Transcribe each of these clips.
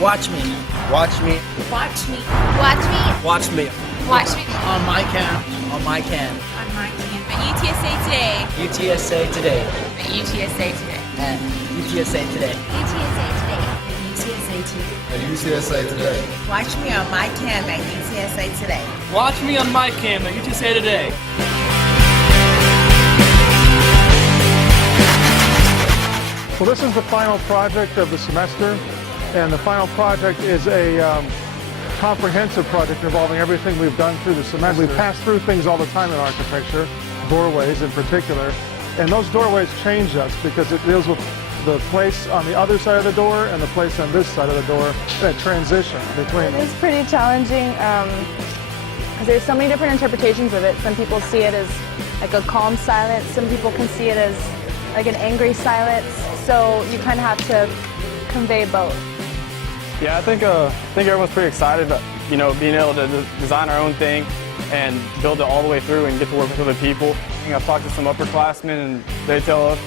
Watch me. Watch me. Watch me. Watch me. Watch me. Watch me. On my cam. On my cam. On my team. At UTSA today. UTSA today. At UTSA today. At UTSA today. UTSA today. At UTSA today. Watch me on my cam at UTSA today. Watch me on my cam at UTSA today. Well, this is the final project of the semester, and the final project is a comprehensive project involving everything we've done through the semester. We pass through things all the time in architecture, doorways in particular, and those doorways change us because it deals with the place on the other side of the door and the place on this side of the door, that transition between. It's pretty challenging because there's so many different interpretations of it. Some people see it as like a calm silence, some people can see it as like an angry silence, so you kind of have to convey both. Yeah, I think everyone's pretty excited about, being able to design our own thing and build it all the way through and get to work with other people. I've talked to some upperclassmen, and they told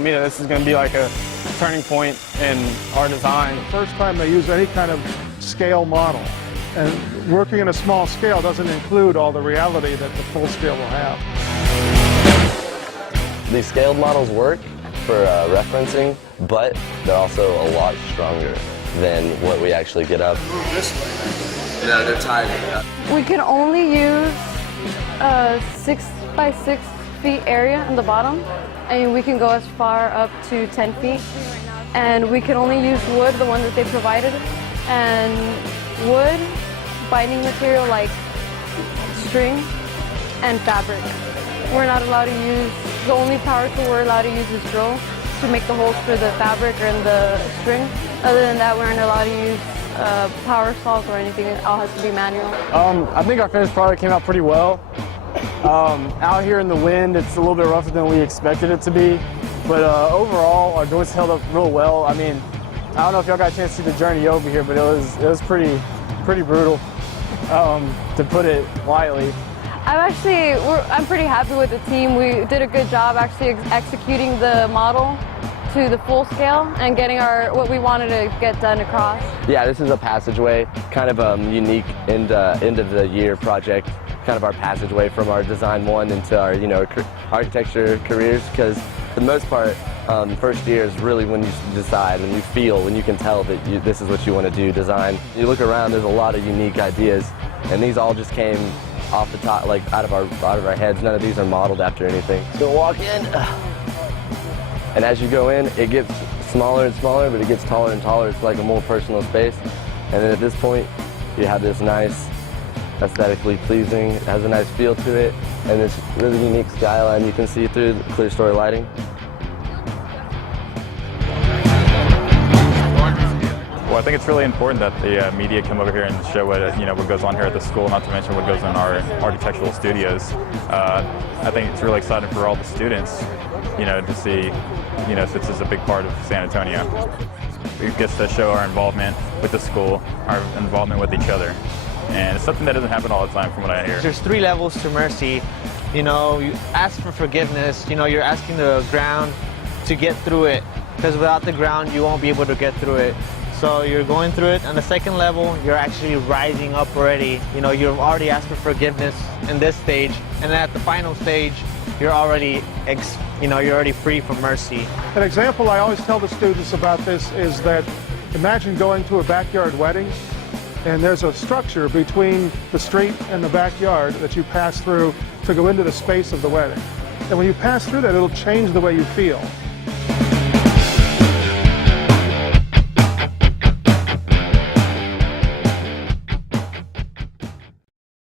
me that this is going to be like a turning point in our design. The first time they use any kind of scale model, and working in a small scale doesn't include all the reality that the full scale will have. These scaled models work for referencing, but they're also a lot stronger than what we actually get up. Move this way. No, they're tight. We can only use a 6 by 6 feet area in the bottom, and we can go as far up to 10 feet. And we can only use wood, the one that they provided, and wood, binding material like string, and fabric. We're not allowed to use, the only power tool we're allowed to use is drill to make the holes for the fabric and the string. Other than that, we aren't allowed to use power saws or anything. It all has to be manual. I think our finished product came out pretty well. Out here in the wind, it's a little bit rougher than we expected it to be, but overall, our joints held up real well. I mean, I don't know if y'all got a chance to see the journey over here, but it was pretty brutal, to put it lightly. I'm pretty happy with the team. We did a good job actually executing the model to the full scale and getting what we wanted to get done across. Yeah, this is a passageway, kind of a unique end of the year project, kind of our passageway from our design one into our architecture careers, because for the most part, first year is really when you decide, when you feel, when you can tell that this is what you want to do, design. You look around, there's a lot of unique ideas, and these all just came off the top, like out of our heads. None of these are modeled after anything. So walk in, and as you go in, it gets smaller and smaller, but it gets taller and taller. It's like a more personal space. And then at this point, you have this nice, aesthetically pleasing, it has a nice feel to it, and this really unique skyline you can see through the clear story lighting. Well, I think it's really important that the media come over here and show what goes on here at the school, not to mention what goes on in our architectural studios. I think it's really exciting for all the students, to see, since this is a big part of San Antonio. It gets to show our involvement with the school, our involvement with each other, and it's something that doesn't happen all the time from what I hear. There's 3 levels to mercy. You ask for forgiveness. You're asking the ground to get through it, because without the ground, you won't be able to get through it. So you're going through it. On the second level, you're actually rising up already. You've already asked for forgiveness in this stage, and then at the final stage, you're already, you're already free from mercy. An example I always tell the students about this is that imagine going to a backyard wedding, and there's a structure between the street and the backyard that you pass through to go into the space of the wedding. And when you pass through that, it'll change the way you feel.